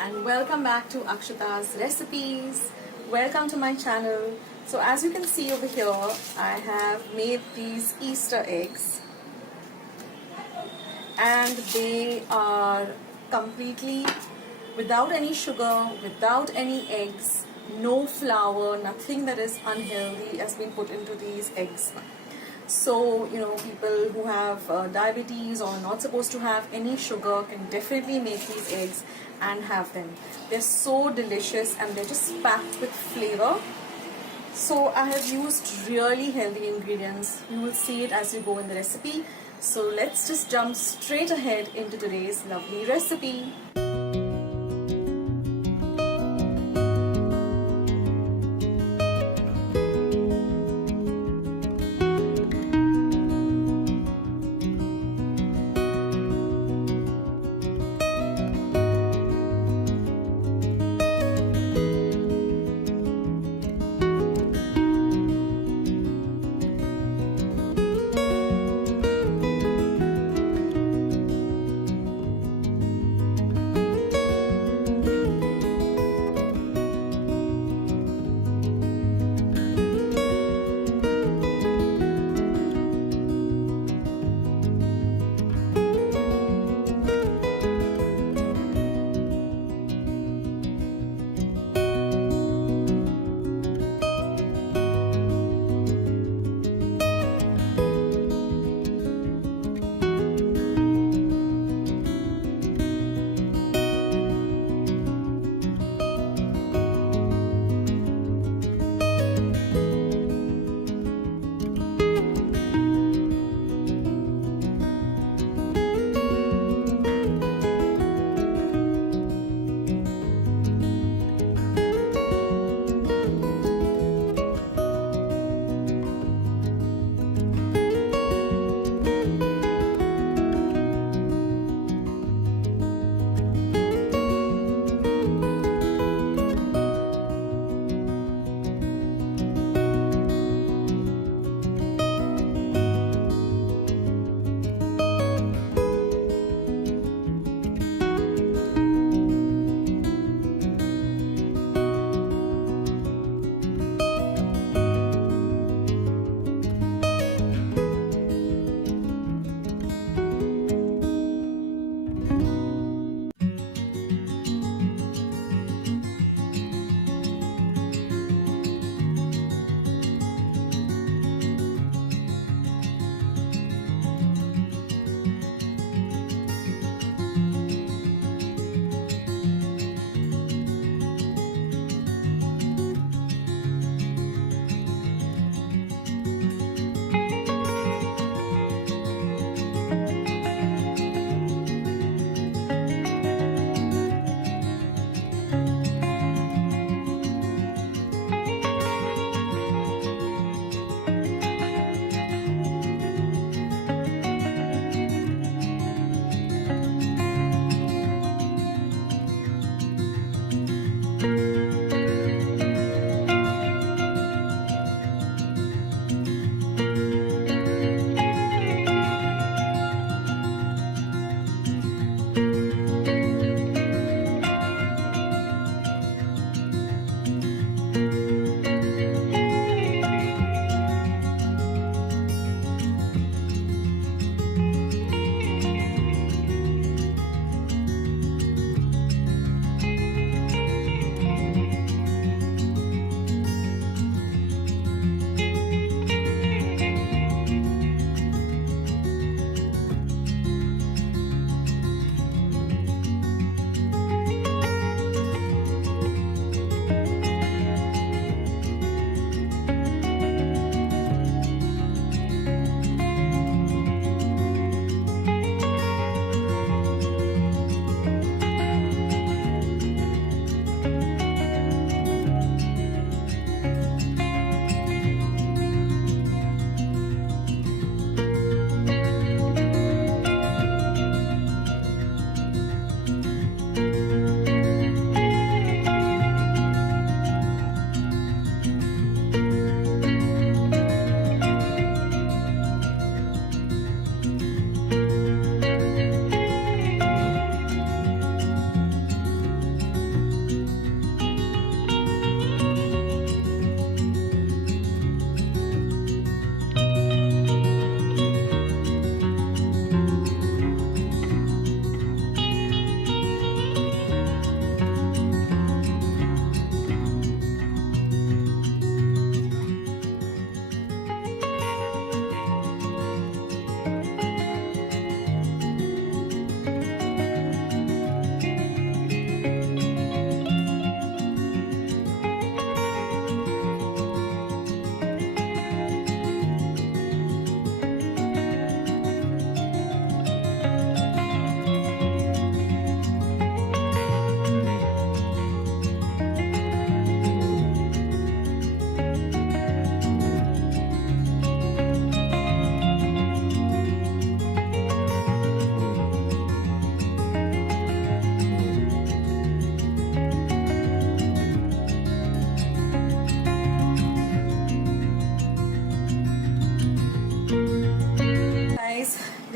and welcome back to Akshata's recipes. Welcome to my channel. So as you can see over here, I have made these Easter eggs and they are completely without any sugar, without any eggs, no flour, nothing that is unhealthy has been put into these eggs. So, people who have diabetes or not supposed to have any sugar can definitely make these eggs and have them. They're so delicious and they're just packed with flavor. So I have used really healthy ingredients. You will see it as you go in the recipe. So let's just jump straight ahead into today's lovely recipe.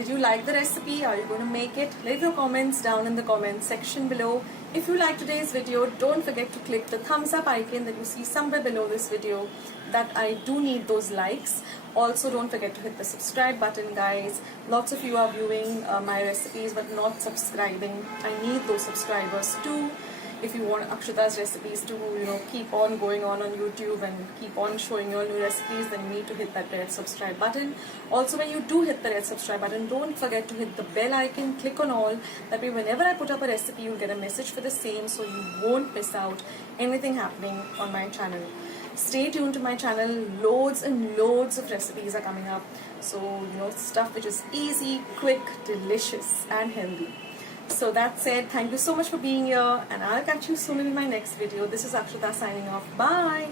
Did you like the recipe? Are you going to make it? Leave your comments down in the comment section below. If you like today's video, don't forget to click the thumbs up icon that you see somewhere below this video. That I do need those likes. Also, don't forget to hit the subscribe button, guys. Lots of you are viewing my recipes but not subscribing. I need those subscribers too. If you want Akshata's recipes to, keep on going on YouTube and keep on showing you all new recipes, then you need to hit that red subscribe button. Also, when you do hit the red subscribe button, don't forget to hit the bell icon, click on all. That way, whenever I put up a recipe, you'll get a message for the same, so you won't miss out anything happening on my channel. Stay tuned to my channel. Loads and loads of recipes are coming up. So, stuff which is easy, quick, delicious and healthy. So that said, thank you so much for being here, and I'll catch you soon in my next video. This is Akshata signing off. Bye!